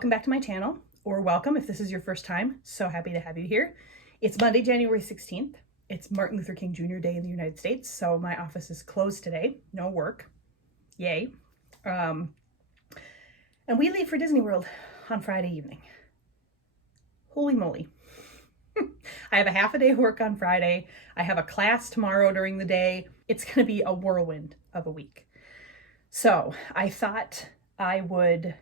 welcome back to my channel, or welcome if this is your first time. So happy to have you here. It's Monday, January 16th. It's Martin Luther King Jr. Day in the United States, so my office is closed today. No work. Yay. And we leave for Disney World on Friday evening. Holy moly. I have a half a day of work on Friday. I have a class tomorrow during the day. It's going to be a whirlwind of a week. So I thought I would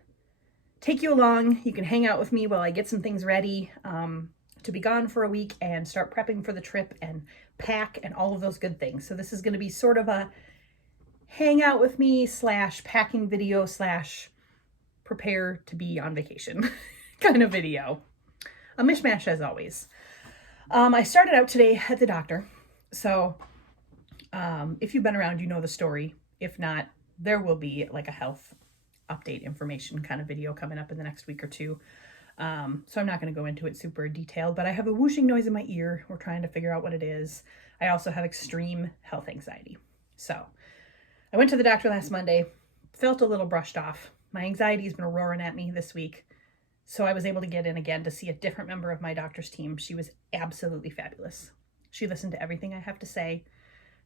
take you along. You can hang out with me while I get some things ready to be gone for a week and start prepping for the trip and pack and all of those good things. So this is going to be sort of a hang out with me / packing video / prepare to be on vacation kind of video. A mishmash as always. I started out today at the doctor. So if you've been around, you know the story. If not, there will be like a health update information kind of video coming up in the next week or two. So I'm not going to go into it super detailed, but I have a whooshing noise in my ear. We're trying to figure out what it is. I also have extreme health anxiety. So I went to the doctor last Monday, felt a little brushed off. My anxiety has been roaring at me this week. So I was able to get in again to see a different member of my doctor's team. She was absolutely fabulous. She listened to everything I have to say.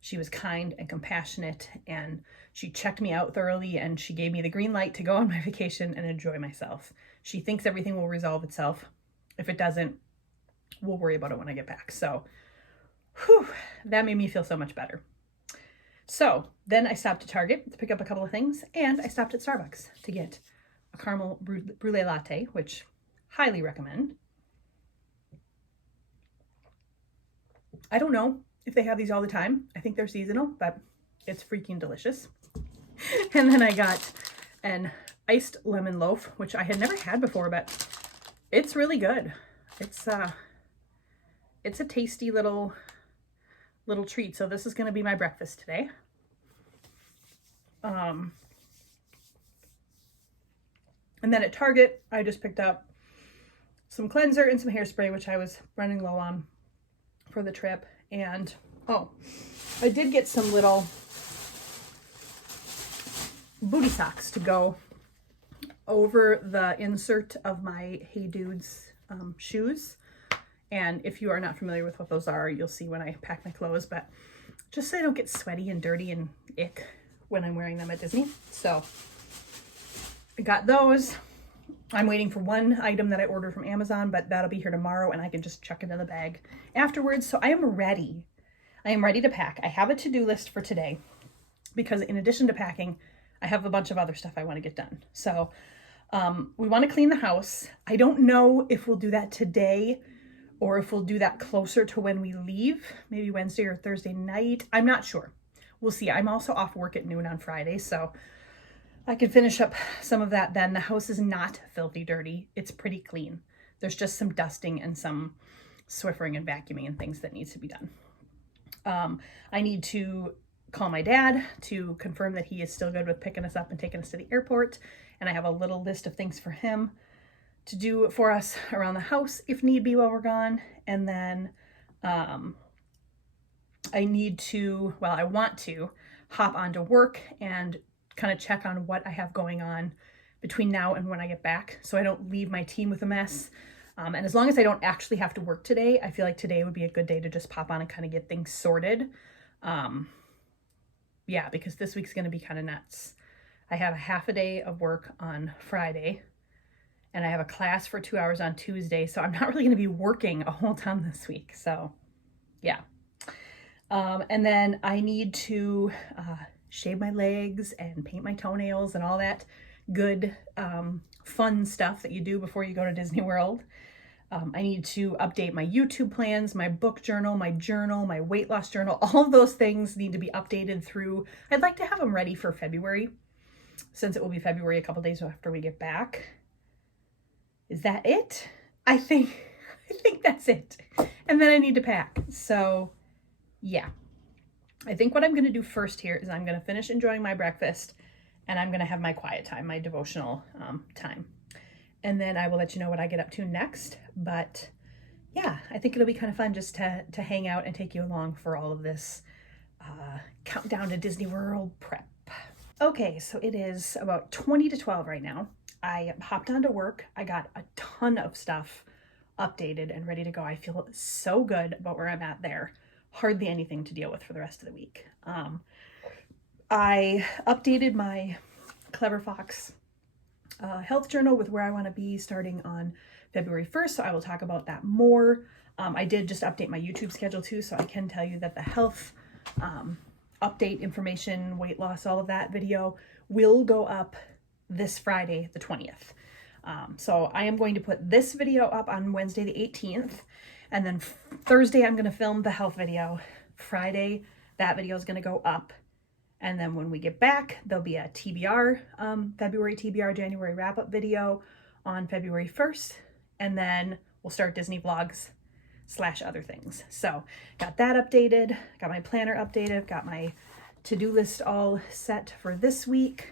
She was kind and compassionate, and she checked me out thoroughly, and she gave me the green light to go on my vacation and enjoy myself. She thinks everything will resolve itself. If it doesn't, we'll worry about it when I get back. So, that made me feel so much better. So then I stopped at Target to pick up a couple of things, and I stopped at Starbucks to get a caramel brulee latte, which highly recommend. I don't know if they have these all the time. I think they're seasonal, but it's freaking delicious. And then I got an iced lemon loaf, which I had never had before, but it's really good. It's a tasty little treat. So this is going to be my breakfast today. And then at Target, I just picked up some cleanser and some hairspray, which I was running low on for the trip. And, I did get some little booty socks to go over the insert of my Hey Dudes shoes. And if you are not familiar with what those are, you'll see when I pack my clothes, but just so I don't get sweaty and dirty and ick when I'm wearing them at Disney. So I got those. I'm waiting for one item that I ordered from Amazon, but that'll be here tomorrow and I can just chuck it in the bag afterwards. So I am ready. I am ready to pack. I have a to-do list for today because in addition to packing, I have a bunch of other stuff I want to get done. So we want to clean the house. I don't know if we'll do that today or if we'll do that closer to when we leave, maybe Wednesday or Thursday night. I'm not sure. We'll see. I'm also off work at noon on Friday, so I can finish up some of that then. The house is not filthy dirty. It's pretty clean. There's just some dusting and some Swiffering and vacuuming and things that needs to be done. I need to call my dad to confirm that he is still good with picking us up and taking us to the airport. And I have a little list of things for him to do for us around the house if need be while we're gone. And then I want to hop onto work and kind of check on what I have going on between now and when I get back so I don't leave my team with a mess. And as long as I don't actually have to work today, I feel like today would be a good day to just pop on and kind of get things sorted. Yeah, because this week's going to be kind of nuts. I have a half a day of work on Friday and I have a class for 2 hours on Tuesday. So I'm not really going to be working a whole ton this week. So yeah. And then I need to shave my legs and paint my toenails and all that good fun stuff that you do before you go to Disney World. I need to update my YouTube plans, my book journal, my weight loss journal. All of those things need to be updated through. I'd like to have them ready for February, since it will be February a couple days after we get back. Is that it? I think that's it. And then I need to pack. So yeah. I think what I'm going to do first here is I'm going to finish enjoying my breakfast and I'm going to have my quiet time, my devotional time. And then I will let you know what I get up to next. But yeah, I think it'll be kind of fun just to hang out and take you along for all of this countdown to Disney World prep. Okay, so it is about 20 to 12 right now. I hopped onto work. I got a ton of stuff updated and ready to go. I feel so good about where I'm at there. Hardly anything to deal with for the rest of the week. I updated my Clever Fox health journal with where I want to be starting on February 1st, so I will talk about that more. I did just update my YouTube schedule too, so I can tell you that the health update information, weight loss, all of that video will go up this Friday, the 20th. So I am going to put this video up on Wednesday, the 18th, and then Thursday I'm going to film the health video. Friday, that video is going to go up. And then when we get back, there'll be a TBR, February TBR January wrap-up video on February 1st. And then we'll start Disney vlogs / other things. So got that updated, got my planner updated, got my to-do list all set for this week.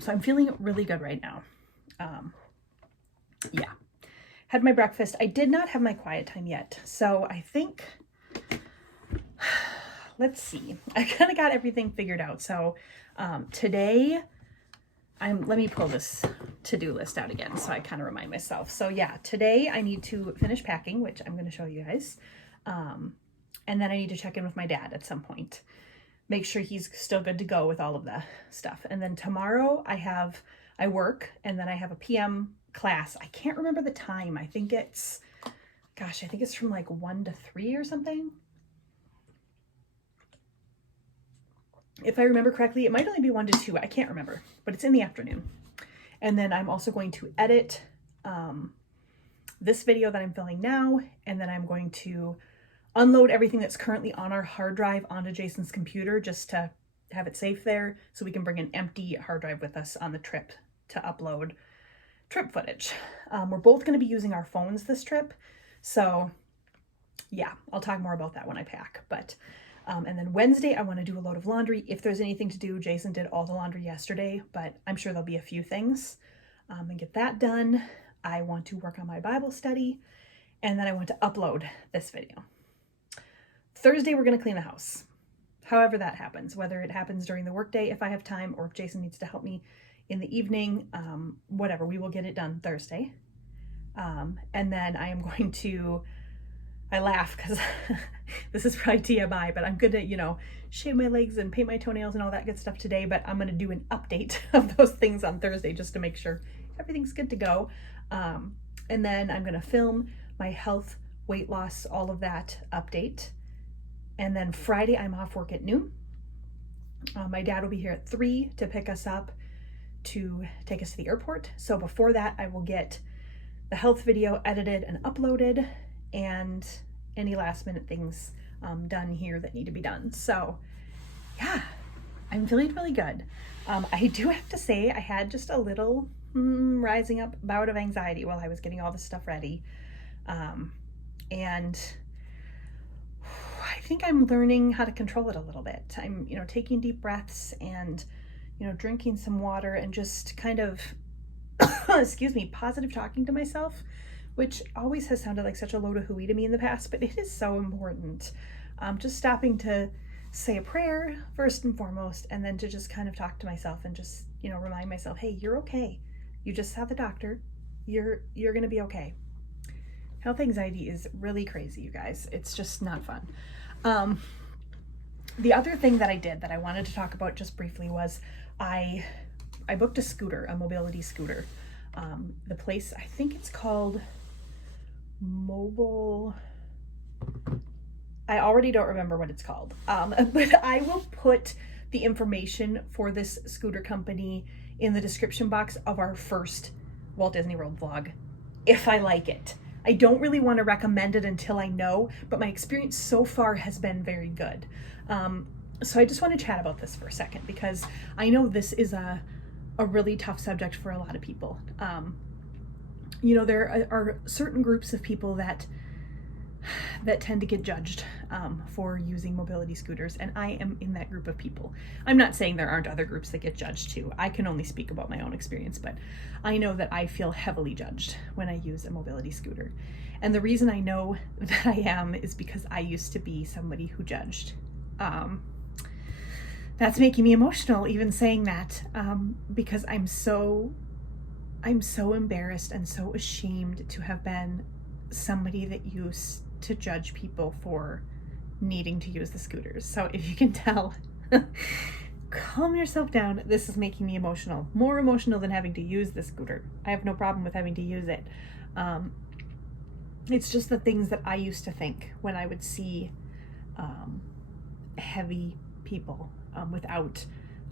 So I'm feeling really good right now. Yeah. Had my breakfast. I did not have my quiet time yet. So I think... Let's see. I kind of got everything figured out. So today, let me pull this to-do list out again so I kind of remind myself. So yeah, today I need to finish packing, which I'm going to show you guys. And then I need to check in with my dad at some point. Make sure he's still good to go with all of the stuff. And then tomorrow I work, and then I have a PM class. I can't remember the time. I think it's from like 1 to 3 or something. If I remember correctly, it might only be 1 to 2. I can't remember, but it's in the afternoon. And then I'm also going to edit this video that I'm filming now, and then I'm going to unload everything that's currently on our hard drive onto Jason's computer just to have it safe there so we can bring an empty hard drive with us on the trip to upload trip footage. We're both going to be using our phones this trip, so yeah, I'll talk more about that when I pack, but... and then Wednesday, I want to do a load of laundry. If there's anything to do, Jason did all the laundry yesterday, but I'm sure there'll be a few things. And get that done. I want to work on my Bible study, and then I want to upload this video. Thursday, we're going to clean the house. However that happens, whether it happens during the workday if I have time, or if Jason needs to help me in the evening, whatever, we will get it done Thursday. And then I am going to... I laugh because this is probably TMI, but I'm going to, shave my legs and paint my toenails and all that good stuff today, but I'm going to do an update of those things on Thursday just to make sure everything's good to go. And then I'm going to film my health, weight loss, all of that update. And then Friday, I'm off work at noon. My dad will be here at 3 to pick us up to take us to the airport. So before that, I will get the health video edited and uploaded, and any last minute things done here that need to be done. So yeah, I'm feeling really good. I do have to say I had just a little rising up bout of anxiety while I was getting all this stuff ready. And I think I'm learning how to control it a little bit. I'm, taking deep breaths and, drinking some water and just kind of, positive talking to myself, which always has sounded like such a load of hooey to me in the past, but it is so important. Just stopping to say a prayer first and foremost, and then to just kind of talk to myself and just, remind myself, hey, you're okay. You just saw the doctor. You're going to be okay. Health anxiety is really crazy, you guys. It's just not fun. The other thing that I did that I wanted to talk about just briefly was I booked a scooter, a mobility scooter. The place, I think it's called Mobile. I already don't remember what it's called. But I will put the information for this scooter company in the description box of our first Walt Disney World vlog, if I like it. I don't really want to recommend it until I know, but my experience so far has been very good. So I just want to chat about this for a second, because I know this is a really tough subject for a lot of people. There are certain groups of people that tend to get judged for using mobility scooters, and I am in that group of people. I'm not saying there aren't other groups that get judged too. I can only speak about my own experience, but I know that I feel heavily judged when I use a mobility scooter. And the reason I know that I am is because I used to be somebody who judged. That's making me emotional even saying that, because I'm so I'm so embarrassed and so ashamed to have been somebody that used to judge people for needing to use the scooters. So if you can tell, calm yourself down. This is making me emotional, more emotional than having to use the scooter. I have no problem with having to use it. It's just the things that I used to think when I would see heavy people without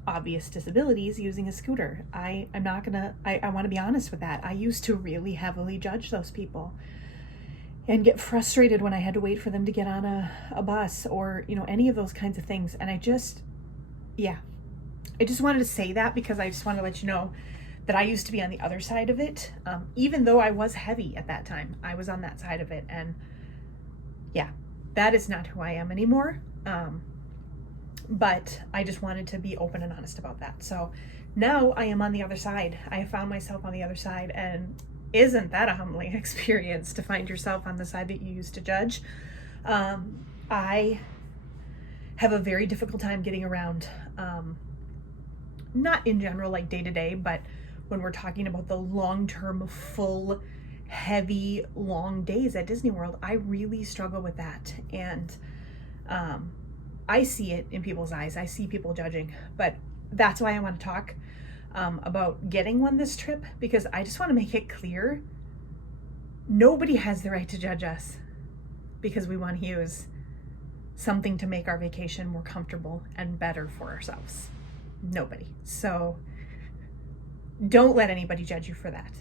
obvious disabilities using a scooter. I want to be honest with that. I used to really heavily judge those people and get frustrated when I had to wait for them to get on a bus or, any of those kinds of things. And I just wanted to say that because I just want to let you know that I used to be on the other side of it. Even though I was heavy at that time, I was on that side of it. And yeah, that is not who I am anymore. But I just wanted to be open and honest about that. So now I am on the other side. I have found myself on the other side, and isn't that a humbling experience to find yourself on the side that you used to judge? I have a very difficult time getting around, not in general, like day to day, but when we're talking about the long-term, full, heavy, long days at Disney World, I really struggle with that. And I see it in people's eyes. I see people judging, but that's why I want to talk about getting one this trip, because I just want to make it clear nobody has the right to judge us because we want to use something to make our vacation more comfortable and better for ourselves. Nobody. So don't let anybody judge you for that,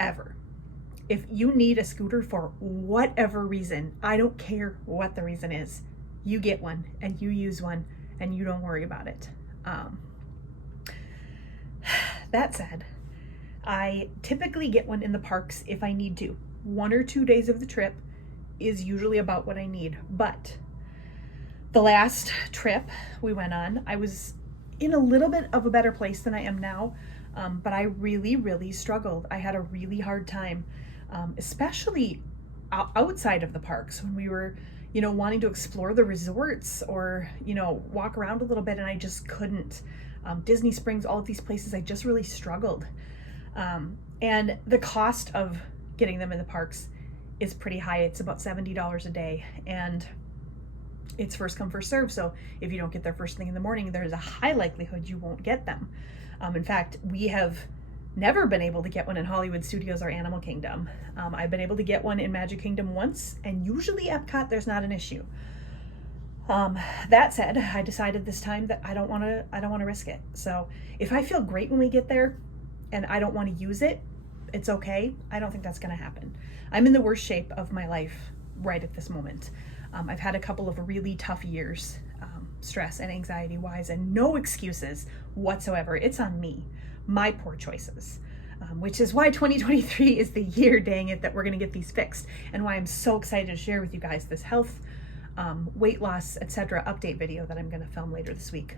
ever. If you need a scooter for whatever reason, I don't care what the reason is, you get one and you use one and you don't worry about it. That said, I typically get one in the parks if I need to. 1 or 2 days of the trip is usually about what I need. But the last trip we went on, I was in a little bit of a better place than I am now, but I really, really struggled. I had a really hard time, especially outside of the parks when we were wanting to explore the resorts or, walk around a little bit, and I just couldn't. Disney Springs, all of these places, I just really struggled. And the cost of getting them in the parks is pretty high. It's about $70 a day, and it's first come, first serve. So if you don't get there first thing in the morning, there's a high likelihood you won't get them. In fact, we have never been able to get one in Hollywood Studios or Animal Kingdom. I've been able to get one in Magic Kingdom once, and usually Epcot, there's not an issue. That said, I decided this time that I don't want to risk it. So if I feel great when we get there and I don't want to use it, it's okay. I don't think that's going to happen. I'm in the worst shape of my life right at this moment. I've had a couple of really tough years, stress and anxiety wise, and no excuses whatsoever. It's on me, my poor choices, which is why 2023 is the year, dang it, that we're going to get these fixed, and why I'm so excited to share with you guys this health, weight loss, etc. update video that I'm going to film later this week.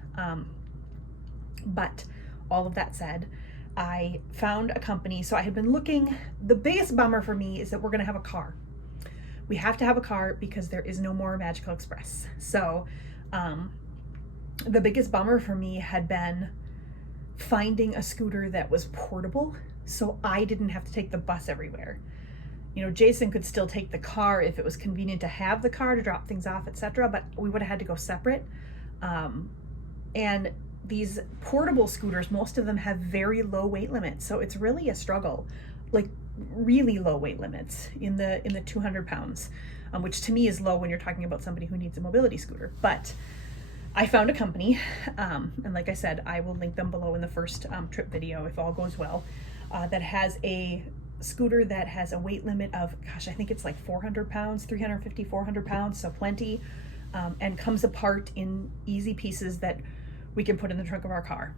But all of that said, I found a company. So I had been looking. The biggest bummer for me is that we're going to have a car. We have to have a car because there is no more Magical Express. So the biggest bummer for me had been finding a scooter that was portable, so I didn't have to take the bus everywhere. Jason could still take the car if it was convenient to have the car to drop things off, etc., but we would have had to go separate. And these portable scooters, most of them have very low weight limits, so it's really a struggle, like really low weight limits in the 200 pounds, which to me is low when you're talking about somebody who needs a mobility scooter. But I found a company, and like I said, I will link them below in the first trip video if all goes well, that has a scooter that has a weight limit of, I think it's like 400 pounds, 350, 400 pounds, so plenty, and comes apart in easy pieces that we can put in the trunk of our car,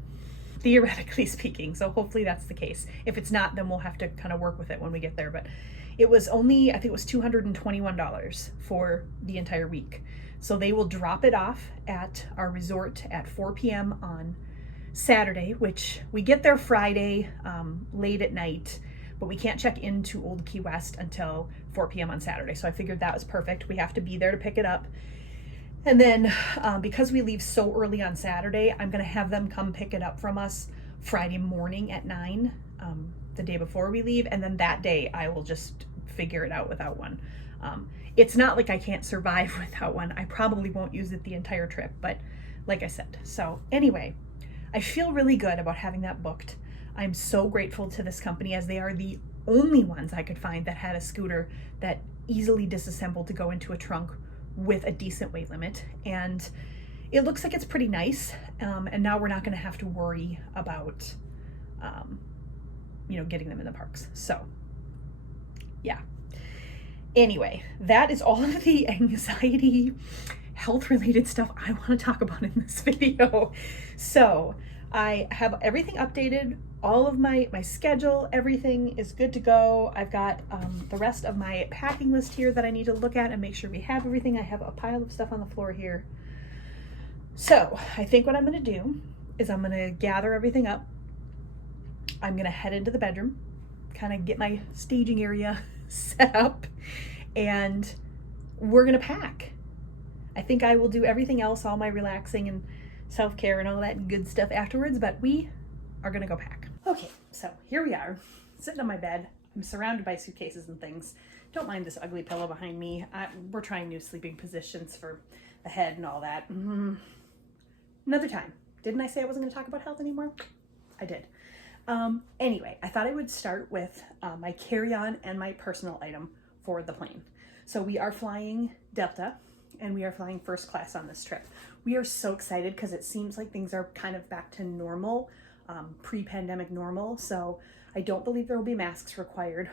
theoretically speaking. So hopefully that's the case. If it's not, then we'll have to kind of work with it when we get there. But it was only, I think it was $221 for the entire week. So they will drop it off at our resort at 4 p.m. on Saturday, which we get there Friday late at night, but we can't check into Old Key West until 4 p.m. on Saturday. So I figured that was perfect. We have to be there to pick it up. And then because we leave so early on Saturday, I'm going to have them come pick it up from us Friday morning at 9. the day before we leave, and then that day I will just figure it out without one. It's not like I can't survive without one. I probably won't use it the entire trip, but like I said. So anyway, I feel really good about having that booked. I'm so grateful to this company, as they are the only ones I could find that had a scooter that easily disassembled to go into a trunk with a decent weight limit. And it looks like it's pretty nice. And now we're not going to have to worry about, getting them in the parks. So yeah. Anyway, that is all of the anxiety, health-related stuff I want to talk about in this video. So I have everything updated, all of my schedule, everything is good to go. I've got the rest of my packing list here that I need to look at and make sure we have everything. I have a pile of stuff on the floor here. So I think what I'm going to do is I'm going to gather everything up. I'm going to head into the bedroom, kind of get my staging area set up, and we're going to pack. I think I will do everything else, all my relaxing and self-care and all that good stuff afterwards, but we are going to go pack. Okay, so here we are, sitting on my bed. I'm surrounded by suitcases and things. Don't mind this ugly pillow behind me. We're trying new sleeping positions for the head and all that. Another time. Didn't I say I wasn't going to talk about health anymore? I did. Anyway, I thought I would start with my carry-on and my personal item for the plane. So we are flying Delta, and we are flying first class on this trip. We are so excited because it seems like things are kind of back to normal, pre-pandemic normal. So I don't believe there will be masks required,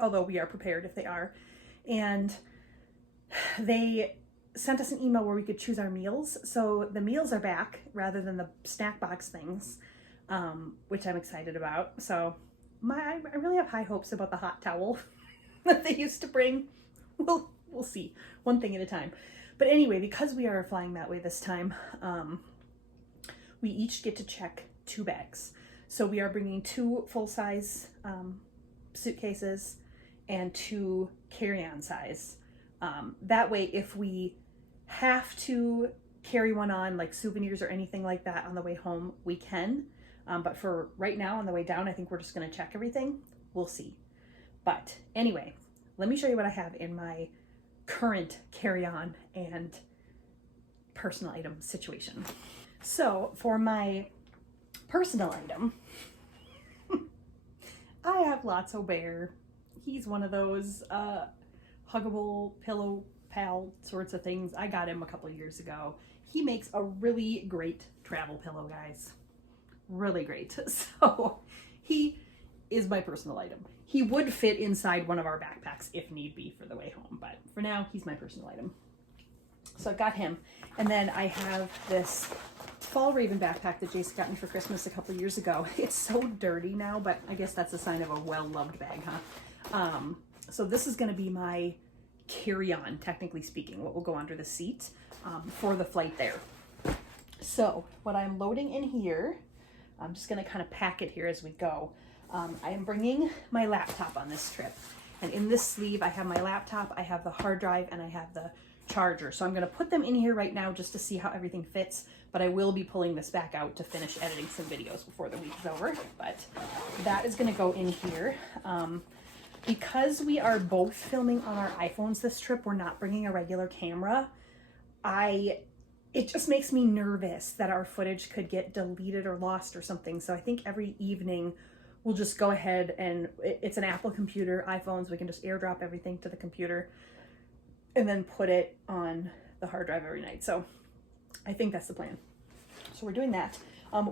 although we are prepared if they are. And they sent us an email where we could choose our meals. So the meals are back rather than the snack box things, which I'm excited about. So I really have high hopes about the hot towel that they used to bring. We'll see, one thing at a time. But anyway, because we are flying that way this time, we each get to check 2 bags. So we are bringing 2 full-size suitcases and 2 carry-on size. That way, if we have to carry one on, like souvenirs or anything like that on the way home, we can. But for right now, on the way down, I think we're just going to check everything. We'll see. But anyway, let me show you what I have in my current carry-on and personal item situation. So for my personal item, I have Lotso Bear. He's one of those huggable pillow pal sorts of things. I got him a couple of years ago. He makes a really great travel pillow, guys. Really great. So he is my personal item. He would fit inside one of our backpacks if need be for the way home, but for now, he's my personal item. So I've got him. And then I have this Fall Raven backpack that Jason got me for Christmas a couple of years ago. It's so dirty now, but I guess that's a sign of a well-loved bag, huh? So this is going to be my carry-on, technically speaking, what will go under the seat for the flight there. So what I'm loading in here, I'm just going to kind of pack it here as we go. I am bringing my laptop on this trip. And in this sleeve, I have my laptop, I have the hard drive, and I have the charger. So I'm going to put them in here right now just to see how everything fits. But I will be pulling this back out to finish editing some videos before the week is over. But that is going to go in here. Because we are both filming on our iPhones this trip, we're not bringing a regular camera. It just makes me nervous that our footage could get deleted or lost or something. So I think every evening we'll just go ahead and it's an Apple computer, iPhones, we can just airdrop everything to the computer and then put it on the hard drive every night. So I think that's the plan. So we're doing that.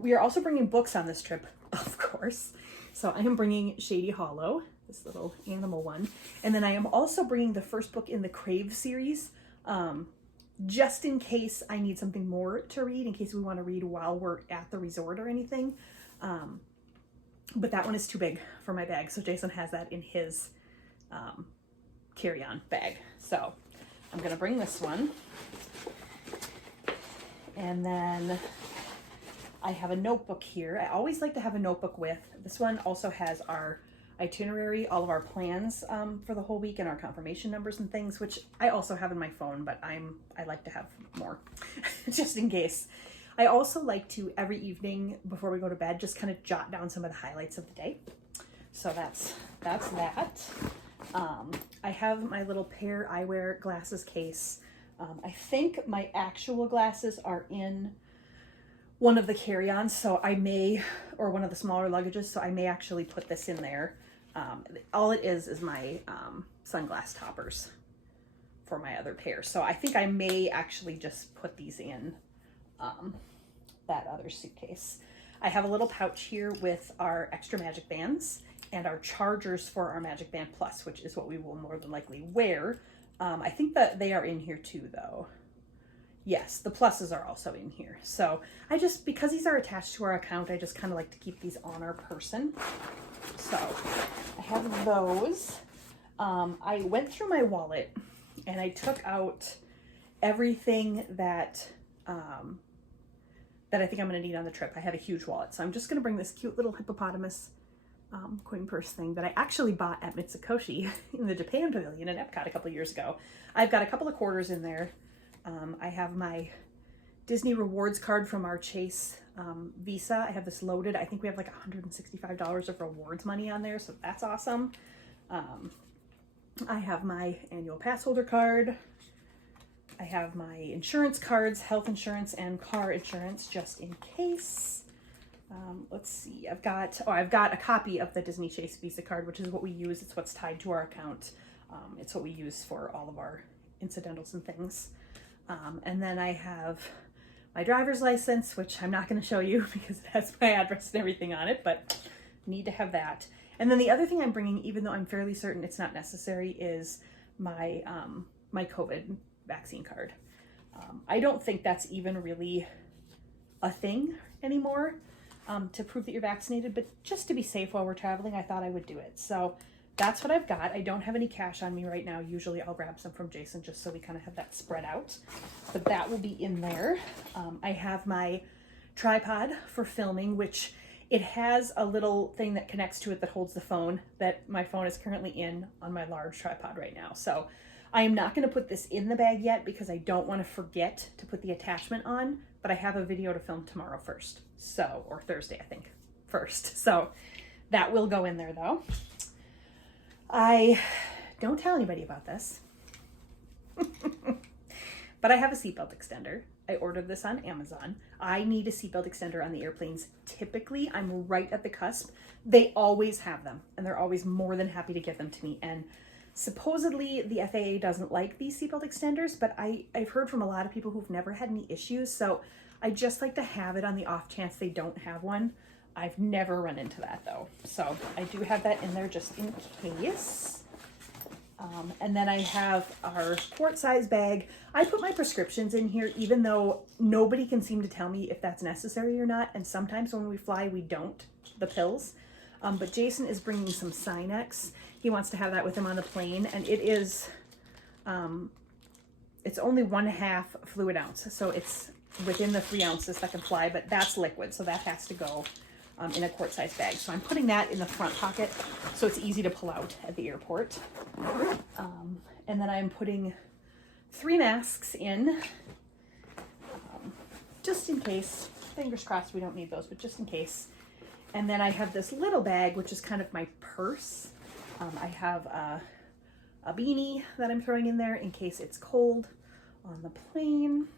We are also bringing books on this trip, of course. So I am bringing Shady Hollow, this little animal one. And then I am also bringing the first book in the Crave series, just in case I need something more to read, in case we want to read while we're at the resort or anything. But that one is too big for my bag. So Jason has that in his carry-on bag. So I'm going to bring this one. And then I have a notebook here. I always like to have a notebook with. This one also has our itinerary, all of our plans for the whole week and our confirmation numbers and things, which I also have in my phone, but I like to have more just in case. I also like to, every evening before we go to bed, just kind of jot down some of the highlights of the day. So that's that. I have my little pair eyewear glasses case. I think my actual glasses are in one of the carry-ons, so I may, or one of the smaller luggages, so I may actually put this in there. All it is my sunglass toppers for my other pair. So I think I may actually just put these in that other suitcase. I have a little pouch here with our extra Magic Bands and our chargers for our Magic Band Plus, which is what we will more than likely wear. I think that they are in here too, though. Yes, the pluses are also in here. So I just, because these are attached to our account, I just kind of like to keep these on our person. So I have those. I went through my wallet and I took out everything that that I think I'm going to need on the trip. I have a huge wallet, so I'm just going to bring this cute little hippopotamus coin purse thing that I actually bought at Mitsukoshi in the Japan Pavilion in Epcot a couple of years ago. I've got a couple of quarters in there. I have my Disney Rewards card from our Chase Visa. I have this loaded. I think we have like $165 of rewards money on there, so that's awesome. I have my annual pass holder card. I have my insurance cards, health insurance and car insurance, just in case. Let's see, I've got a copy of the Disney Chase Visa card, which is what we use. It's what's tied to our account. It's what we use for all of our incidentals and things. And then I have my driver's license, which I'm not going to show you because it has my address and everything on it, but need to have that. And then the other thing I'm bringing, even though I'm fairly certain it's not necessary, is my my COVID vaccine card. I don't think that's even really a thing anymore to prove that you're vaccinated, but just to be safe while we're traveling, I thought I would do it. So that's what I've got. I don't have any cash on me right now. Usually I'll grab some from Jason just so we kind of have that spread out, but that will be in there. I have my tripod for filming, which it has a little thing that connects to it that holds the phone that my phone is currently in on my large tripod right now. So I am not going to put this in the bag yet because I don't want to forget to put the attachment on, but I have a video to film tomorrow first. So, or Thursday, I think, first. So that will go in there though. I don't tell anybody about this, but I have a seatbelt extender. I ordered this on Amazon. I need a seatbelt extender on the airplanes. Typically, I'm right at the cusp. They always have them, and they're always more than happy to give them to me. And supposedly, the FAA doesn't like these seatbelt extenders, but I've heard from a lot of people who've never had any issues, so I just like to have it on the off chance they don't have one. I've never run into that, though. So I do have that in there just in case. And then I have our quart size bag. I put my prescriptions in here, even though nobody can seem to tell me if that's necessary or not. And sometimes when we fly, we don't, the pills. But Jason is bringing some Sinex. He wants to have that with him on the plane. And it is, it's only 1/2 fluid ounce. So it's within the 3 ounces that can fly, but that's liquid. So that has to go in a quart size bag. So I'm putting that in the front pocket so it's easy to pull out at the airport. And then I'm putting 3 masks in, just in case. Fingers crossed we don't need those, but just in case. And then I have this little bag, which is kind of my purse. I have a beanie that I'm throwing in there in case it's cold on the plane.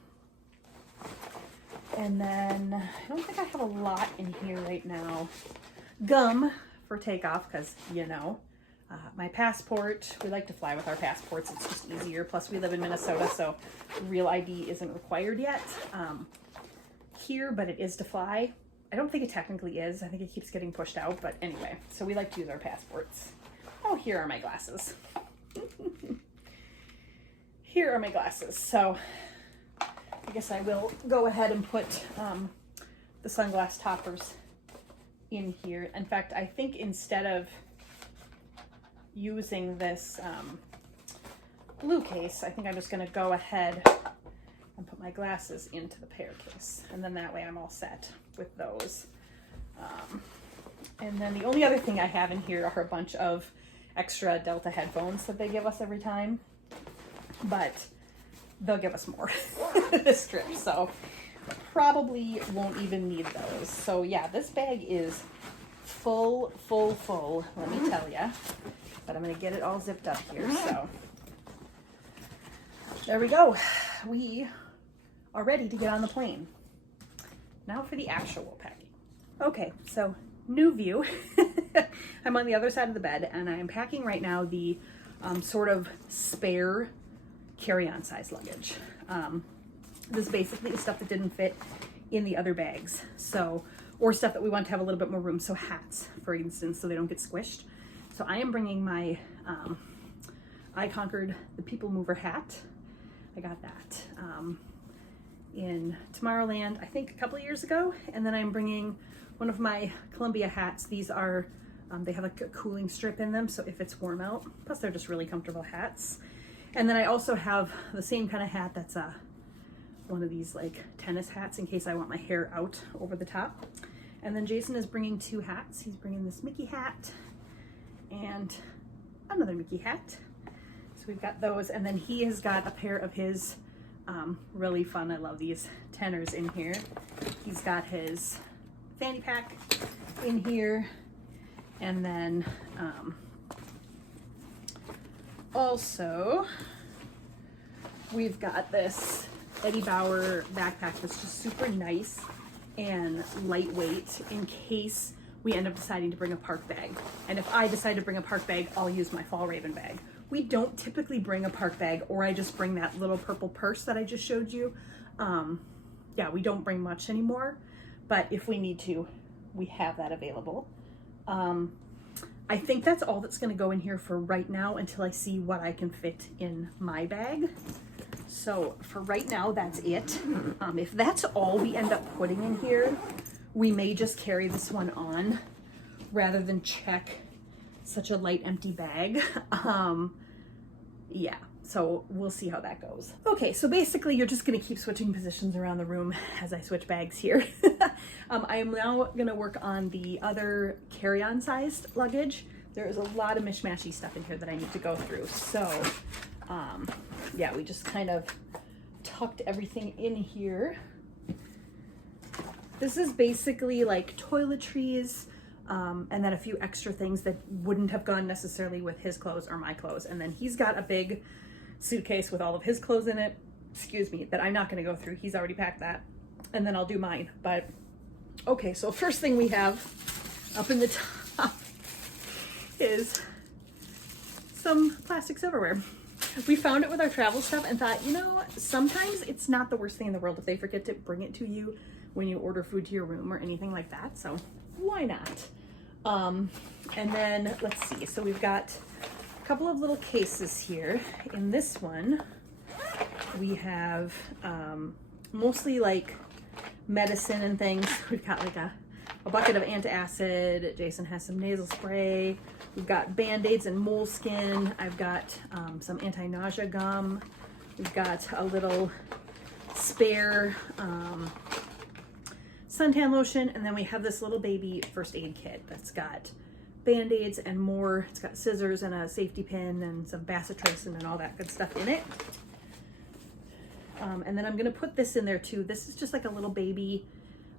And then I don't think I have a lot in here right now. Gum for takeoff, because, you know, my passport. We like to fly with our passports. It's just easier. Plus, we live in Minnesota, so real ID isn't required yet here, but it is to fly. I don't think it technically is. I think it keeps getting pushed out, but anyway, so we like to use our passports. Oh, here are my glasses. Here are my glasses. So I guess I will go ahead and put the sunglass toppers in here. In fact, I think instead of using this blue case, I think I'm just going to go ahead and put my glasses into the pear case. And then that way I'm all set with those. And then the only other thing I have in here are a bunch of extra Delta headphones that they give us every time. But they'll give us more this trip. So probably won't even need those. So yeah, this bag is full, let me tell you. But I'm gonna get it all zipped up here, so. There we go. We are ready to get on the plane. Now for the actual packing. Okay, so new view. I'm on the other side of the bed and I'm packing right now the sort of spare carry-on size luggage. This basically is stuff that didn't fit in the other bags. So, or stuff that we want to have a little bit more room. So hats, for instance, so they don't get squished. So I am bringing my, I Conquered the People Mover hat. I got that in Tomorrowland, I think a couple of years ago. And then I'm bringing one of my Columbia hats. These are, they have like a cooling strip in them, so if it's warm out, plus they're just really comfortable hats. And then I also have the same kind of hat that's one of these like tennis hats in case I want my hair out over the top. And then Jason is bringing 2 hats. He's bringing this Mickey hat and another Mickey hat. So we've got those, and then he has got a pair of his really fun, I love these tenors in here. He's got his fanny pack in here, and then also we've got this Eddie Bauer backpack that's just super nice and lightweight in case we end up deciding to bring a park bag. And if I decide to bring a park bag, I'll use my Fall Raven bag. We don't typically bring a park bag, or I just bring that little purple purse that I just showed you. Yeah, we don't bring much anymore, but if we need to, we have that available. I think that's all that's gonna go in here for right now until I see what I can fit in my bag. So for right now, that's it. If that's all we end up putting in here, we may just carry this one on rather than check such a light empty bag. Yeah, so we'll see how that goes. Okay, so basically you're just gonna keep switching positions around the room as I switch bags here. I am now gonna work on the other carry-on sized luggage. There is a lot of mishmashy stuff in here that I need to go through. So yeah, we just kind of tucked everything in here. This is basically like toiletries, and then a few extra things that wouldn't have gone necessarily with his clothes or my clothes. And then he's got a big suitcase with all of his clothes in it, excuse me, that I'm not gonna go through. He's already packed that. And then I'll do mine. But okay, so first thing we have up in the top is some plastic silverware. We found it with our travel stuff and thought, you know, sometimes it's not the worst thing in the world if they forget to bring it to you when you order food to your room or anything like that. So why not? And then let's see. So we've got a couple of little cases here. In this one, we have mostly like medicine and things. We've got like a bucket of antacid. Jason has some nasal spray. We've got Band-Aids and moleskin. I've got some anti-nausea gum. We've got a little spare suntan lotion, and then we have this little baby first aid kit that's got Band-Aids and more. It's got scissors and a safety pin and some bacitracin and all that good stuff in it. And then I'm gonna put this in there too. This is just like a little baby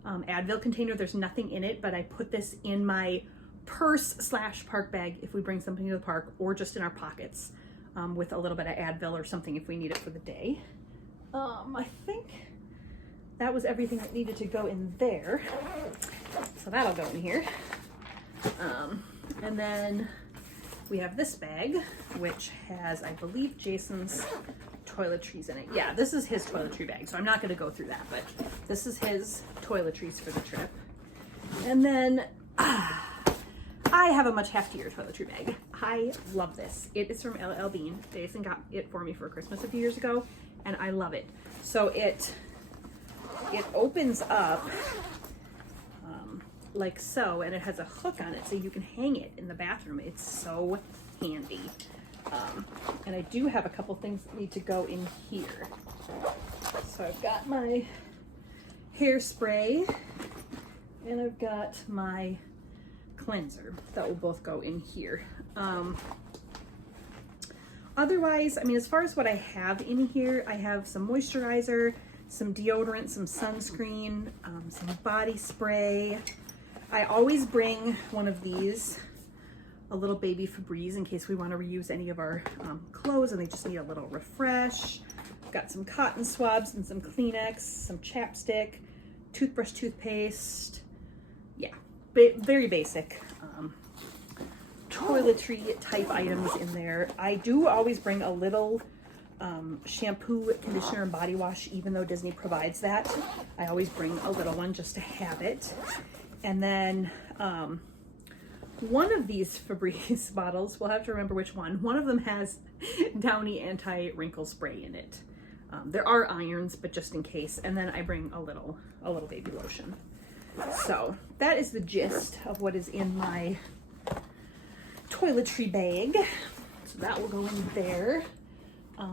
Advil container. There's nothing in it, but I put this in my purse / park bag if we bring something to the park, or just in our pockets with a little bit of Advil or something if we need it for the day. I think that was everything that needed to go in there. So that'll go in here. And then we have this bag, which has, I believe, Jason's toiletries in it. Yeah, this is his toiletry bag, so I'm not gonna go through that, but this is his toiletries for the trip. And then I have a much heftier toiletry bag. I love this. It is from LL Bean. Jason got it for me for Christmas a few years ago, and I love it. So it opens up like so, and it has a hook on it so you can hang it in the bathroom. It's so handy. And I do have a couple things that need to go in here. So I've got my hairspray and I've got my cleanser that will both go in here. Otherwise, I mean, as far as what I have in here, I have some moisturizer, some deodorant, some sunscreen, some body spray. I always bring one of these, a little baby Febreze, in case we want to reuse any of our clothes and they just need a little refresh. Got some cotton swabs and some Kleenex, some chapstick, toothbrush, toothpaste. Yeah, very basic toiletry type items in there. I do always bring a little shampoo, conditioner, and body wash, even though Disney provides that. I always bring a little one just to have it. And then one of these Febreze bottles, we'll have to remember which one. One of them has Downy anti-wrinkle spray in it. There are irons, but just in case. And then I bring a little baby lotion. So that is the gist of what is in my toiletry bag. So that will go in there.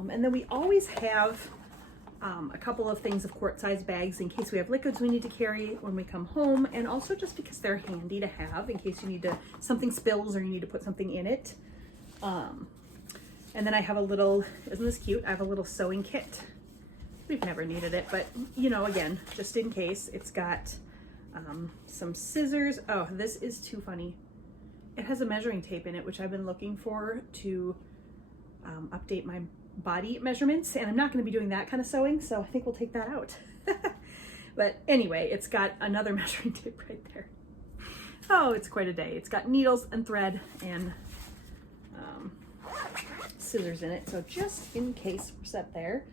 And then we always have a couple of things of quart-sized bags in case we have liquids we need to carry when we come home, and also just because they're handy to have in case you need to, something spills or you need to put something in it. And then I have a little, isn't this cute? I have a little sewing kit. We've never needed it, but you know, again, just in case. It's got some scissors. Oh, this is too funny. It has a measuring tape in it, which I've been looking for to update my body measurements, and I'm not going to be doing that kind of sewing, so I think we'll take that out. But anyway, it's got another measuring tape right there. Oh, it's quite a day. It's got needles and thread and scissors in it, so just in case we're set there.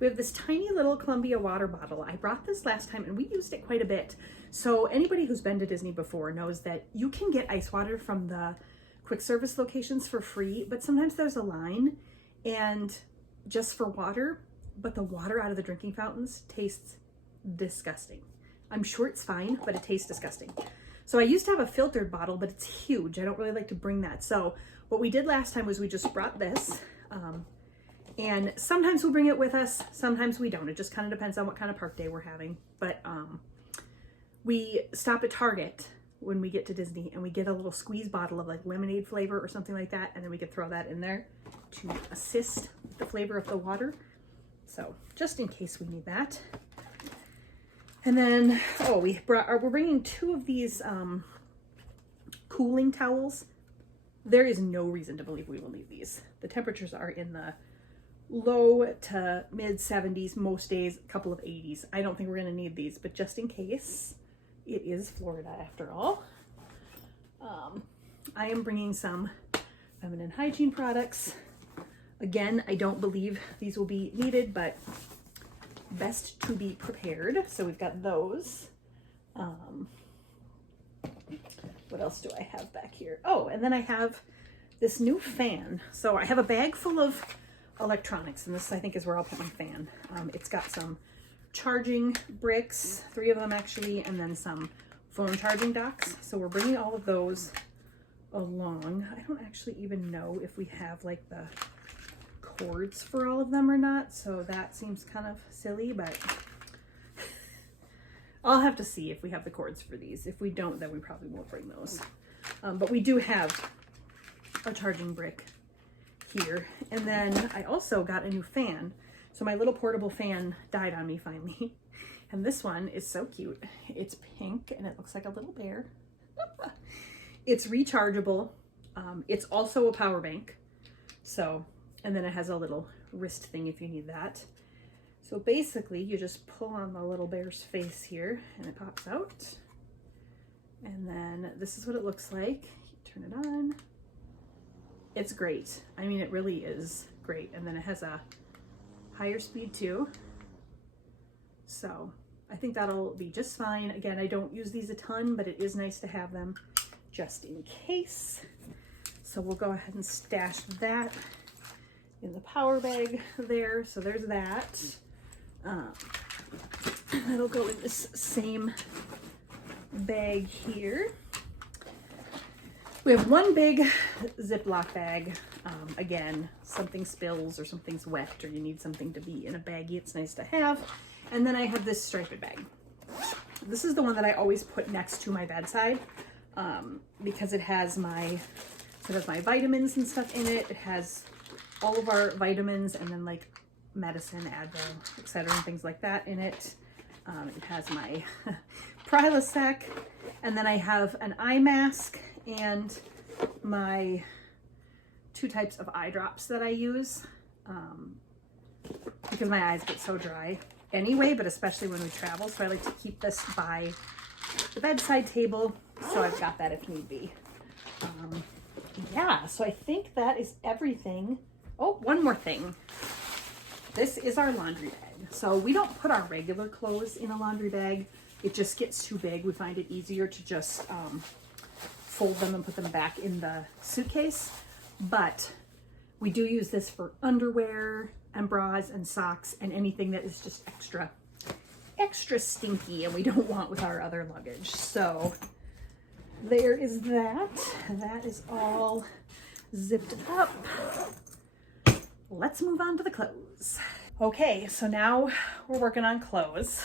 We have this tiny little Columbia water bottle. I brought this last time and we used it quite a bit. So anybody who's been to Disney before knows that you can get ice water from the quick service locations for free, but sometimes there's a line and just for water, but the water out of the drinking fountains tastes disgusting. I'm sure it's fine, but it tastes disgusting. So I used to have a filtered bottle, but it's huge. I don't really like to bring that. So what we did last time was we just brought this, and sometimes we'll bring it with us, sometimes we don't. It just kind of depends on what kind of park day we're having. But we stop at Target when we get to Disney and we get a little squeeze bottle of like lemonade flavor or something like that, and then we can throw that in there to assist with the flavor of the water. So just in case we need that. And then, oh, we're bringing 2 of these cooling towels. There is no reason to believe we will need these. The temperatures are in the low to mid 70s most days, a couple of 80s. I don't think we're going to need these, but just in case, it is Florida after all. I am bringing some feminine hygiene products. Again, I don't believe these will be needed, but best to be prepared. So we've got those. What else do I have back here? Oh, and then I have this new fan. So I have a bag full of electronics, and this I think is where I'll put my fan. It's got some charging bricks, 3 of them actually, and then some phone charging docks. So we're bringing all of those along. I don't actually even know if we have like the cords for all of them or not, so that seems kind of silly, but I'll have to see if we have the cords for these. If we don't, then we probably won't bring those. But we do have a charging brick here. And then I also got a new fan. So my little portable fan died on me finally. And this one is so cute. It's pink and it looks like a little bear. It's rechargeable. It's also a power bank. So, and then it has a little wrist thing if you need that. So basically you just pull on the little bear's face here and it pops out. And then this is what it looks like. You turn it on. It's great. I mean, it really is great. And then it has a higher speed too. So I think that'll be just fine. Again, I don't use these a ton, but it is nice to have them just in case. So we'll go ahead and stash that in the power bag there. So there's that. That'll go in this same bag here. We have one big Ziploc bag. Again, something spills or something's wet or you need something to be in a baggie, it's nice to have. And then I have this striped bag. This is the one that I always put next to my bedside because it has my vitamins and stuff in it. It has all of our vitamins and then like medicine, Advil, etc., and things like that in it. It has my Prilosec, and then I have an eye mask and my 2 types of eye drops that I use because my eyes get so dry anyway, but especially when we travel. So I like to keep this by the bedside table, so I've got that if need be. Yeah, so I think that is everything. Oh, one more thing. This is our laundry bag. So we don't put our regular clothes in a laundry bag. It just gets too big. We find it easier to just fold them and put them back in the suitcase. But we do use this for underwear and bras and socks and anything that is just extra stinky and we don't want with our other luggage. So there is that. That is all zipped up. Let's move on to the clothes. Okay, so now we're working on clothes.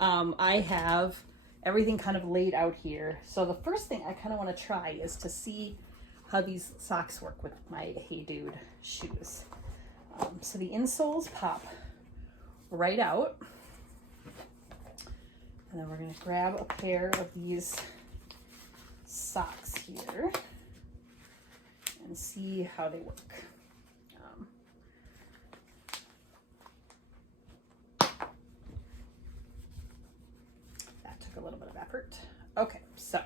I have everything kind of laid out here. So the first thing I kind of want to try is to see how these socks work with my Hey Dude shoes. So the insoles pop right out. And then we're going to grab a pair of these socks here and see how they work. That took a little bit of effort. Okay, so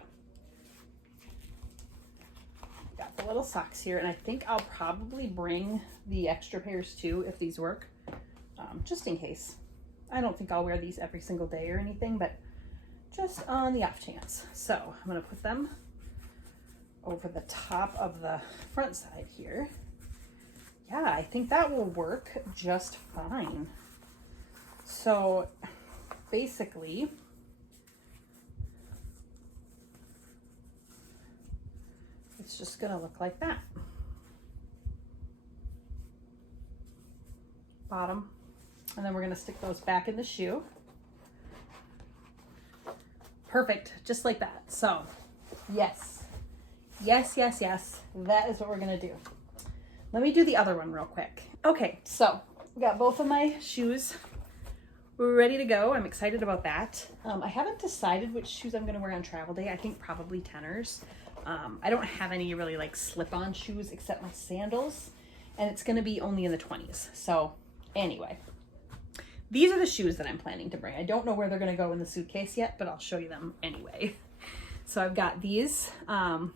got the little socks here, and I think I'll probably bring the extra pairs too if these work, just in case. I don't think I'll wear these every single day or anything, but just on the off chance. So I'm going to put them over the top of the front side here. Yeah, I think that will work just fine. So basically, it's just going to look like that. Bottom. And then we're going to stick those back in the shoe. Perfect, just like that. So, yes. Yes, yes, yes. That is what we're going to do. Let me do the other one real quick. Okay, so we got both of my shoes. We're ready to go. I'm excited about that. I haven't decided which shoes I'm going to wear on travel day. I think probably tenors. I don't have any really like slip-on shoes except my sandals, and it's going to be only in the 20s. So anyway, these are the shoes that I'm planning to bring. I don't know where they're going to go in the suitcase yet, but I'll show you them anyway. So I've got these for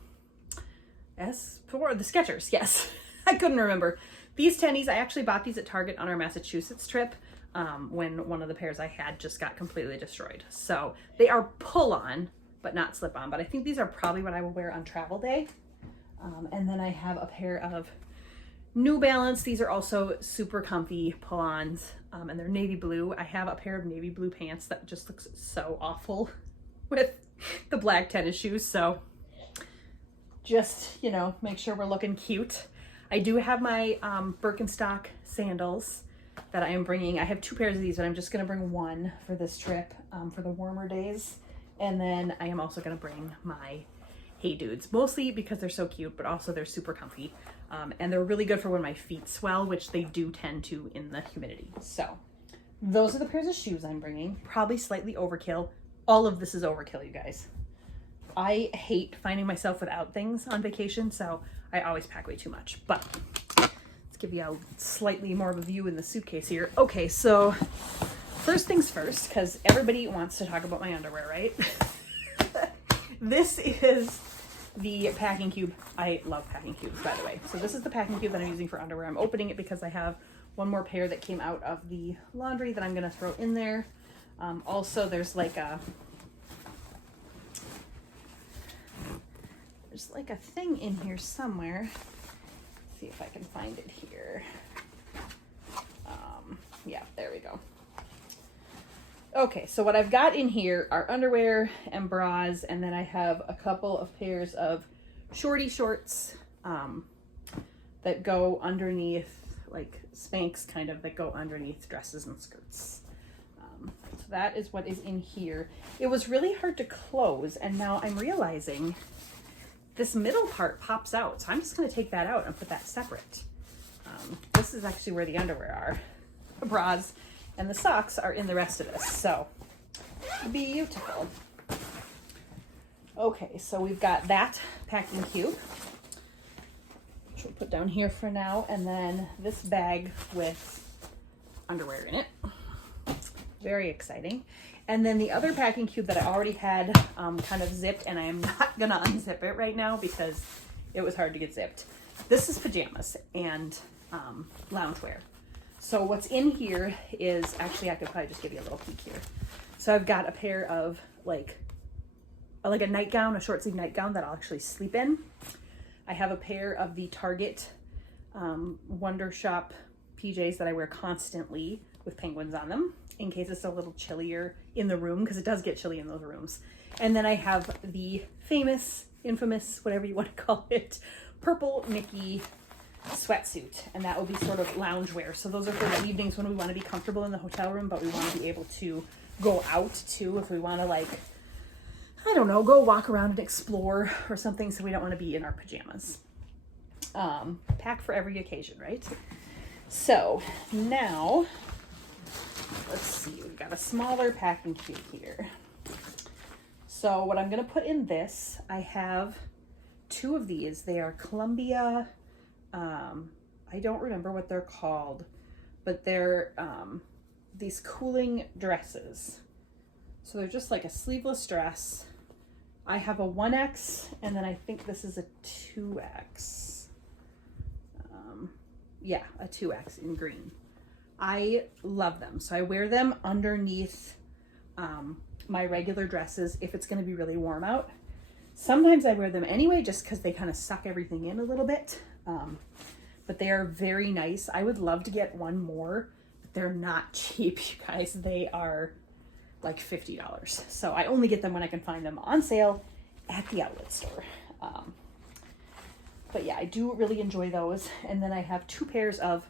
the Skechers. Yes, I couldn't remember. These tennies, I actually bought these at Target on our Massachusetts trip when one of the pairs I had just got completely destroyed. So they are pull-on, but not slip-on. But I think these are probably what I will wear on travel day. And then I have a pair of New Balance. These are also super comfy pull-ons, and they're navy blue. I have a pair of navy blue pants that just looks so awful with the black tennis shoes. So just, you know, make sure we're looking cute. I do have my Birkenstock sandals that I am bringing. I have 2 pairs of these, but I'm just going to bring one for this trip for the warmer days. And then I am also going to bring my Hey Dudes, mostly because they're so cute, but also they're super comfy. And they're really good for when my feet swell, which they do tend to in the humidity. So those are the pairs of shoes I'm bringing. Probably slightly overkill. All of this is overkill, you guys. I hate finding myself without things on vacation, so I always pack way too much. But let's give you a slightly more of a view in the suitcase here. Okay, so first things first, because everybody wants to talk about my underwear, right? This is the packing cube. I love packing cubes, by the way. So this is the packing cube that I'm using for underwear. I'm opening it because I have one more pair that came out of the laundry that I'm going to throw in there. Also, there's like a thing in here somewhere. Let's see if I can find it here. Yeah, there we go. Okay, so what I've got in here are underwear and bras, and then I have a couple of pairs of shorty shorts that go underneath, like Spanx kind of, that go underneath dresses and skirts. So that is what is in here. It was really hard to close, and now I'm realizing this middle part pops out, so I'm just going to take that out and put that separate. This is actually where the underwear are. The bras and the socks are in the rest of this. So beautiful. Okay, so we've got that packing cube, which we'll put down here for now. And then this bag with underwear in it. Very exciting. And then the other packing cube that I already had kind of zipped, and I am not gonna unzip it right now because it was hard to get zipped. This is pajamas and loungewear. So what's in here is, actually I could probably just give you a little peek here. So I've got a pair of like a nightgown, a short sleeve nightgown that I'll actually sleep in. I have a pair of the Target Wonder Shop PJs that I wear constantly with penguins on them in case it's a little chillier in the room, because it does get chilly in those rooms. And then I have the famous, infamous, whatever you want to call it, purple Mickey sweatsuit, and that will be sort of loungewear. So those are for the evenings when we want to be comfortable in the hotel room, but we want to be able to go out too if we want to, like, I don't know, go walk around and explore or something, so we don't want to be in our pajamas. Pack for every occasion, right? So now, let's see, we've got a smaller packing cube here. So what I'm going to put in this, I have two of these. They are Columbia, I don't remember what they're called, but they're these cooling dresses. So they're just like a sleeveless dress. I have a 1X, and then I think this is a 2X. Yeah, a 2X in green. I love them. So I wear them underneath my regular dresses if it's going to be really warm out. Sometimes I wear them anyway just because they kind of suck everything in a little bit. But they are very nice. I would love to get one more, but they're not cheap, you guys. They are like $50. So I only get them when I can find them on sale at the outlet store. But yeah, I do really enjoy those. And then I have two pairs of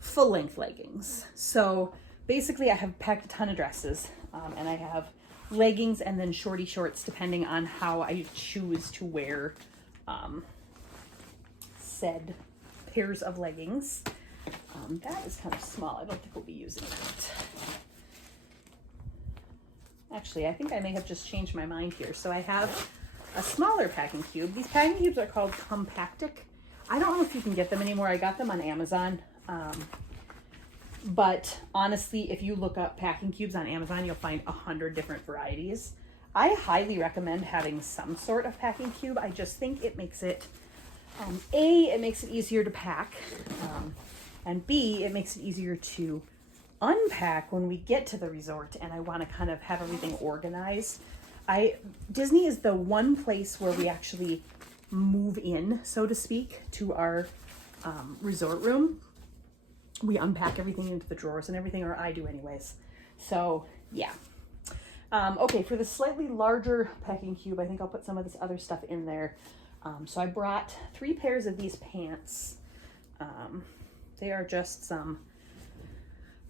full length leggings. So basically I have packed a ton of dresses, and I have leggings and then shorty shorts depending on how I choose to wear said pairs of leggings. That is kind of small. I don't think we'll be using that. Actually, I think I may have just changed my mind here. So I have a smaller packing cube. These packing cubes are called Compactic. I don't know if you can get them anymore. I got them on Amazon. But honestly, if you look up packing cubes on Amazon, you'll find 100 different varieties. I highly recommend having some sort of packing cube. I just think it makes it, A, it makes it easier to pack, and B, it makes it easier to unpack when we get to the resort and I want to kind of have everything organized. Disney is the one place where we actually move in, so to speak, to our resort room. We unpack everything into the drawers and everything, or I do anyways. So yeah. Okay, for the slightly larger packing cube, I think I'll put some of this other stuff in there. So I brought 3 pairs of these pants. They are just some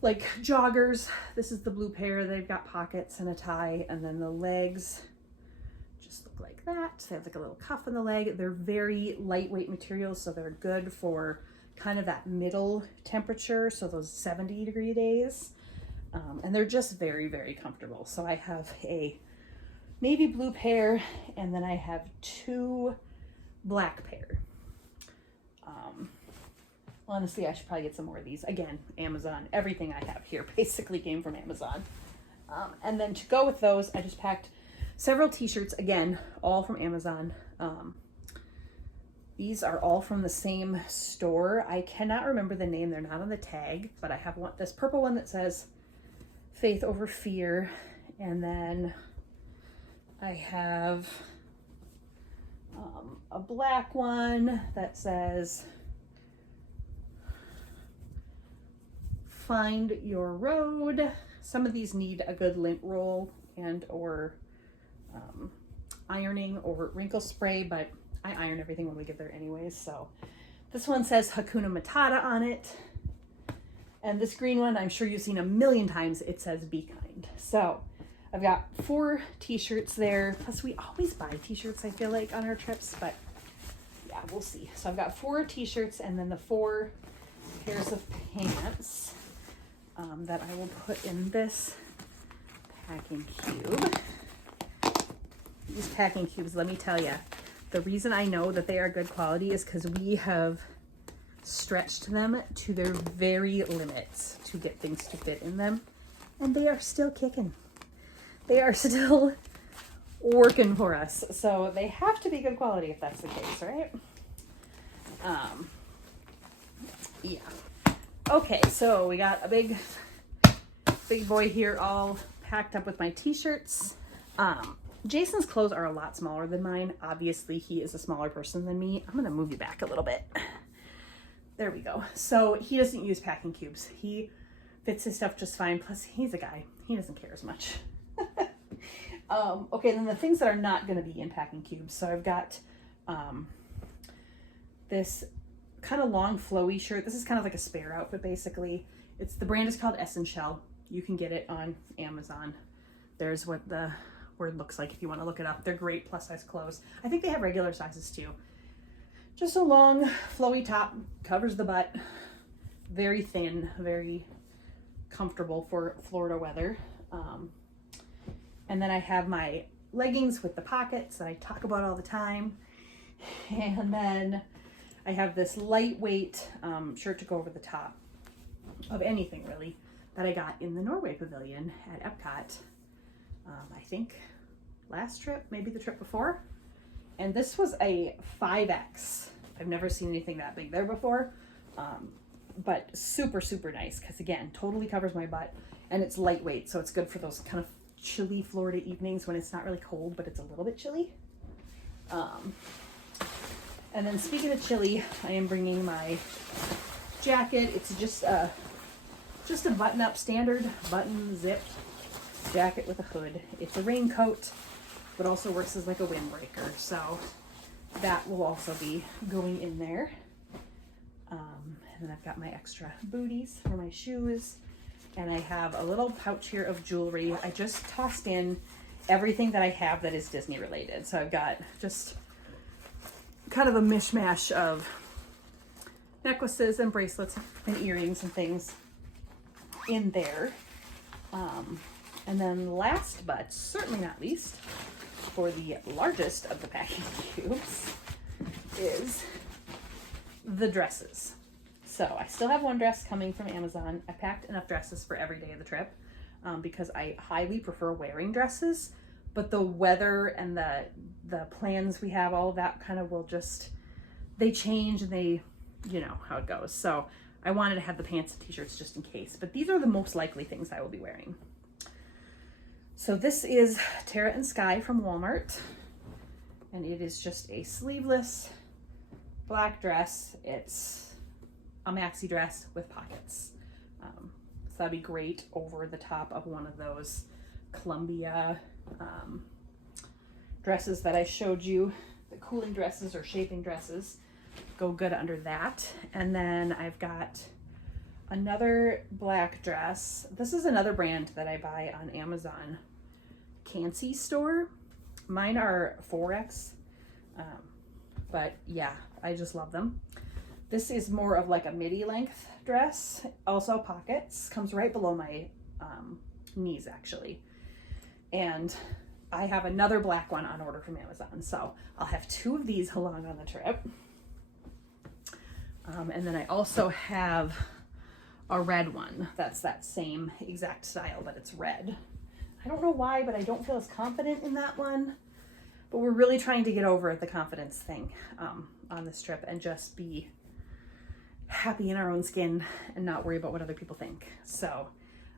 like joggers. This is the blue pair. They've got pockets and a tie, and then the legs just look like that. They have like a little cuff on the leg. They're very lightweight materials, so they're good for kind of that middle temperature, so those 70-degree days. And they're just very, very comfortable. So I have a navy blue pair, and then I have 2 black pair. Honestly, I should probably get some more of these. Again, Amazon. Everything I have here basically came from Amazon. And then to go with those, I just packed several t-shirts, again, all from Amazon. These are all from the same store. I cannot remember the name. They're not on the tag, but I have this purple one that says Faith Over Fear. And then I have a black one that says Find Your Road. Some of these need a good lint roll and or ironing or wrinkle spray, but I iron everything when we get there anyways. So this one says Hakuna Matata on it. And this green one, I'm sure you've seen a million times, it says Be Kind. So I've got 4 t-shirts there. Plus we always buy t-shirts, I feel like, on our trips, but yeah, we'll see. So I've got 4 t-shirts and then the 4 pairs of pants that I will put in this packing cube. These packing cubes, let me tell you, the reason I know that they are good quality is because we have stretched them to their very limits to get things to fit in them, and they are still kicking. They are still working for us, so they have to be good quality if that's the case, right? Yeah. Okay, so we got a big boy here all packed up with my t-shirts. Jason's clothes are a lot smaller than mine. Obviously, he is a smaller person than me. I'm gonna move you back a little bit. There we go. So he doesn't use packing cubes. He fits his stuff just fine. Plus, he's a guy. He doesn't care as much. Okay, then the things that are not gonna be in packing cubes. So I've got this kind of long flowy shirt. This is kind of like a spare outfit, basically. The brand is called Essential. You can get it on Amazon. There's what the word looks like if you want to look it up. They're great plus size clothes. I think they have regular sizes too. Just a long flowy top, covers the butt, very thin, very comfortable for Florida weather. And then I have my leggings with the pockets that I talk about all the time. And then I have this lightweight shirt to go over the top of anything really that I got in the Norway Pavilion at Epcot. I think last trip, maybe the trip before. And this was a 5X. I've never seen anything that big there before. But super, super nice because again, totally covers my butt and it's lightweight. So it's good for those kind of chilly Florida evenings when it's not really cold, but it's a little bit chilly. And then speaking of chilly, I am bringing my jacket. It's just a button-up standard button zip jacket with a hood. It's a raincoat, but also works as like a windbreaker. So that will also be going in there. And then I've got my extra booties for my shoes. And I have a little pouch here of jewelry. I just tossed in everything that I have that is Disney related. So I've got just kind of a mishmash of necklaces and bracelets and earrings and things in there. And then last but certainly not least, for the largest of the packing cubes, is the dresses. So I still have one dress coming from Amazon. I packed enough dresses for every day of the trip because I highly prefer wearing dresses, but the weather and the plans we have, all of that kind of will just, they change and they, you know how it goes. So I wanted to have the pants and t-shirts just in case, but these are the most likely things I will be wearing. So this is Tara and Sky from Walmart, and it is just a sleeveless black dress. It's a maxi dress with pockets. So that'd be great over the top of one of those Columbia dresses that I showed you. The cooling dresses or shaping dresses go good under that. And then I've got another black dress. This is another brand that I buy on Amazon, Cancy Store. Mine are 4X, but yeah, I just love them. This is more of like a midi length dress, also pockets, comes right below my knees actually. And I have another black one on order from Amazon. So I'll have two of these along on the trip. And then I also have a red one. That's that same exact style, but it's red. I don't know why, but I don't feel as confident in that one. But we're really trying to get over the confidence thing on this trip and just be happy in our own skin and not worry about what other people think. So,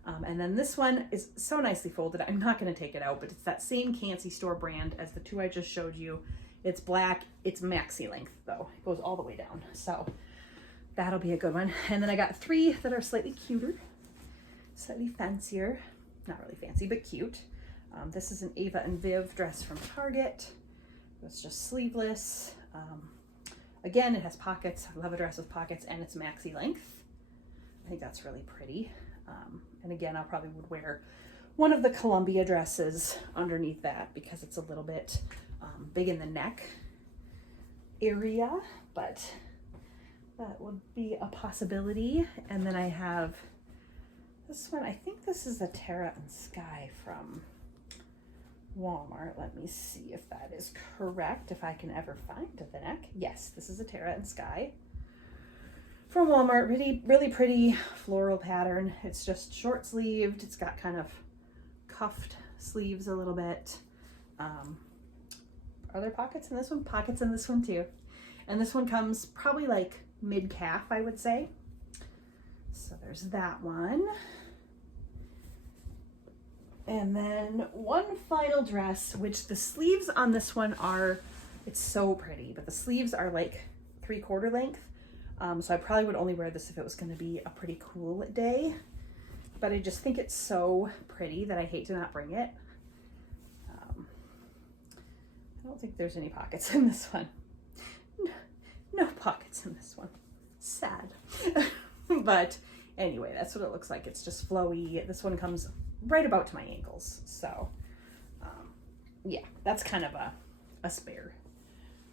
and then this one is so nicely folded. I'm not going to take it out, but it's that same Cancy Store brand as the two I just showed you. It's black. It's maxi length though. It goes all the way down. So that'll be a good one. And then I got three that are slightly cuter, slightly fancier. Not really fancy, but cute. This is an Ava and Viv dress from Target. It's just sleeveless. Again, it has pockets. I love a dress with pockets, and it's maxi length. I think that's really pretty. And again, I probably would wear one of the Columbia dresses underneath that because it's a little bit big in the neck area, but that would be a possibility. And then I have this one. I think this is a Terra and Sky from Walmart. Let me see if that is correct, if I can ever find the neck. Yes, this is a Terra and Sky from Walmart. Really, really pretty floral pattern. It's just short sleeved. It's got kind of cuffed sleeves a little bit. Are there pockets in this one? Pockets in this one too. And this one comes probably like mid-calf, I would say. So there's that one. And then one final dress, which the sleeves on this one are, it's so pretty, but the sleeves are like 3/4 length. So I probably would only wear this if it was going to be a pretty cool day. But I just think it's so pretty that I hate to not bring it. I don't think there's any pockets in this one. No pockets in this one. Sad. But anyway, that's what it looks like. It's just flowy. This one comes right about to my ankles. So yeah, that's kind of a spare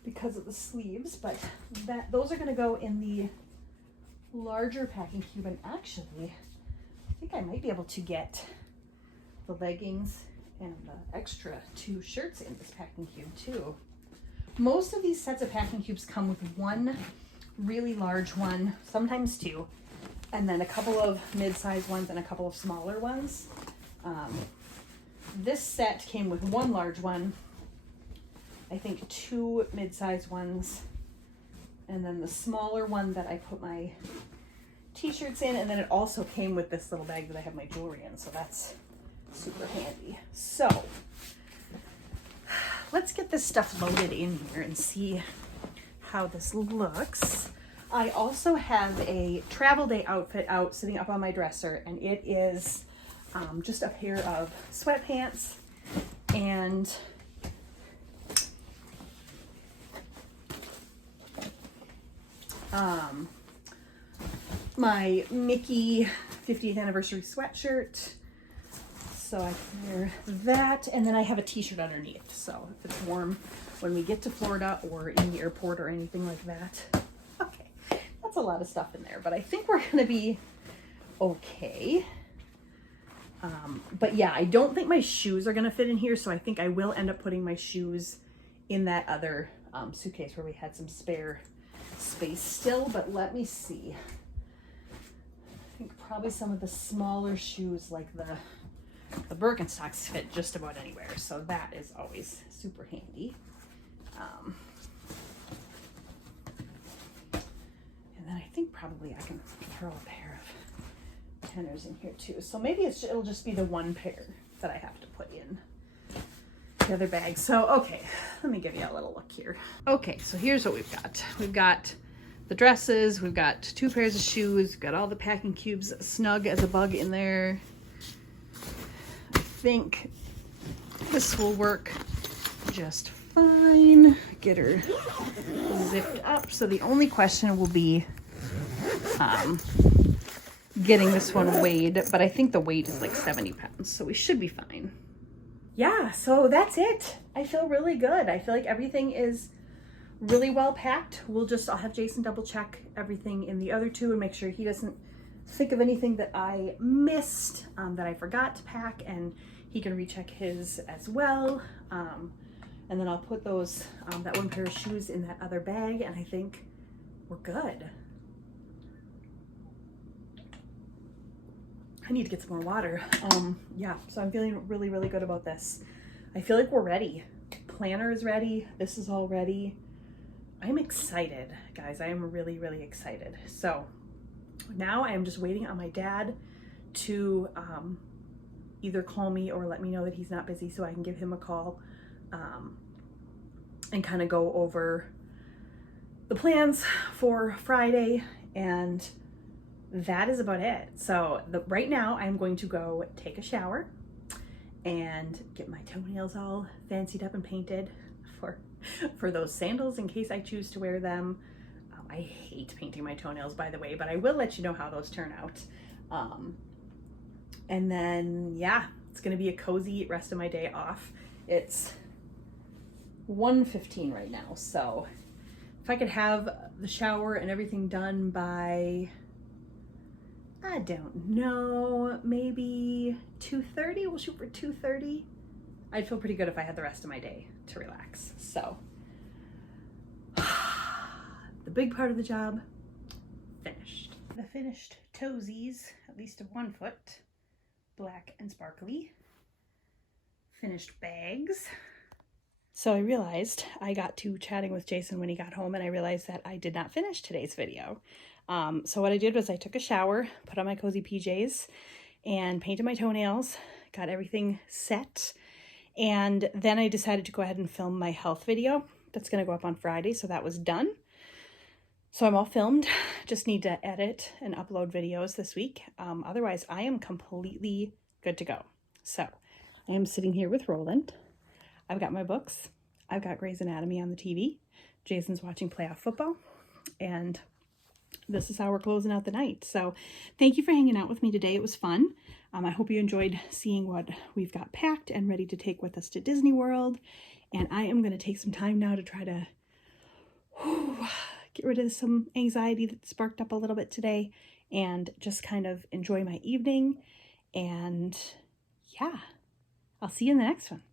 because of the sleeves, but those are going to go in the larger packing cube. And actually, I think I might be able to get the leggings and the extra 2 shirts in this packing cube too. Most of these sets of packing cubes come with one really large one, sometimes 2, and then a couple of mid-sized ones and a couple of smaller ones. This set came with one large one, I think 2 mid-sized ones, and then the smaller one that I put my t-shirts in, and then it also came with this little bag that I have my jewelry in, so that's super handy. So let's get this stuff loaded in here and see how this looks. I also have a travel day outfit out sitting up on my dresser, and it is just a pair of sweatpants and my Mickey 50th anniversary sweatshirt. So I can wear that, and then I have a t-shirt underneath, so if it's warm when we get to Florida or in the airport or anything like that. Okay, that's a lot of stuff in there, but I think we're gonna be okay. But yeah, I don't think my shoes are gonna fit in here, so I think I will end up putting my shoes in that other suitcase where we had some spare space still, but let me see. I think probably some of the smaller shoes, like the Birkenstocks, fit just about anywhere, so that is always super handy. And then I think probably I can throw a pair of tenors in here too, so maybe it'll just be the one pair that I have to put in the other bag. So okay, let me give you a little look here. Okay, so here's what we've got. We've got the dresses, we've got 2 pairs of shoes, we've got all the packing cubes snug as a bug in there. I think this will work just fine. Get her zipped up. So the only question will be getting this one weighed, but I think the weight is like 70 pounds, so we should be fine. Yeah, so that's it. I feel really good. I feel like everything is really well packed. I'll have Jason double check everything in the other 2 and make sure he doesn't think of anything that I missed, that I forgot to pack, and he can recheck his as well. And then I'll put those, that one pair of shoes in that other bag, and I think we're good. I need to get some more water. Yeah, so I'm feeling really, really good about this. I feel like we're ready. Planner is ready. This is all ready. I'm excited, guys. I am really, really excited. So now I am just waiting on my dad to either call me or let me know that he's not busy so I can give him a call and kind of go over the plans for Friday, and that is about it. So right now I'm going to go take a shower and get my toenails all fancied up and painted for those sandals in case I choose to wear them. I hate painting my toenails, by the way, but I will let you know how those turn out. And then, yeah, it's gonna be a cozy rest of my day off. It's 1:15 right now, so if I could have the shower and everything done by, I don't know, maybe 2:30. We'll shoot for 2:30. I'd feel pretty good if I had the rest of my day to relax. So the big part of the job finished. The finished toesies, at least of one foot, black and sparkly. Finished bags. So I realized I got to chatting with Jason when he got home, and I realized that I did not finish today's video. So what I did was I took a shower, put on my cozy PJs, and painted my toenails, got everything set, and then I decided to go ahead and film my health video. That's going to go up on Friday, so that was done. So I'm all filmed, just need to edit and upload videos this week. Otherwise, I am completely good to go. So I am sitting here with Roland. I've got my books. I've got Grey's Anatomy on the TV. Jason's watching playoff football. And this is how we're closing out the night. So thank you for hanging out with me today. It was fun. I hope you enjoyed seeing what we've got packed and ready to take with us to Disney World. And I am going to take some time now to try to get rid of some anxiety that sparked up a little bit today and just kind of enjoy my evening. And yeah, I'll see you in the next one.